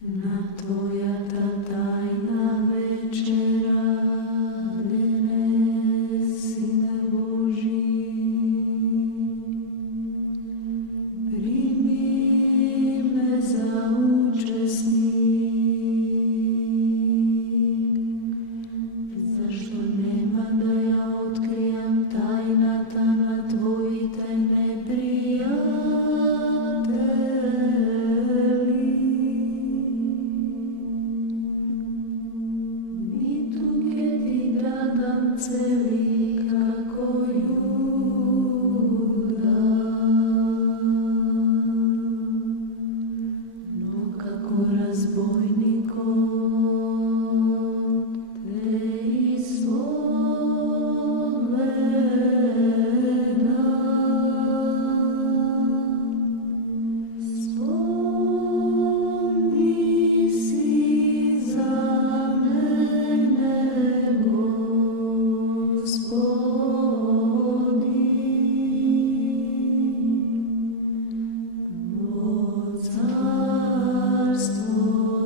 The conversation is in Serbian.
Na Tvoja ta tajna večera, dnes, Sine Boží, primi me za učesnik, zašto nema da ja otkrijam tajnata na Tvoji tajne prijatelji. Mi tuge ti dadam celi kako Juda, no kako razbojnikov te ispoveda. Spomni si za mene, Gospodi, Tvo carstvo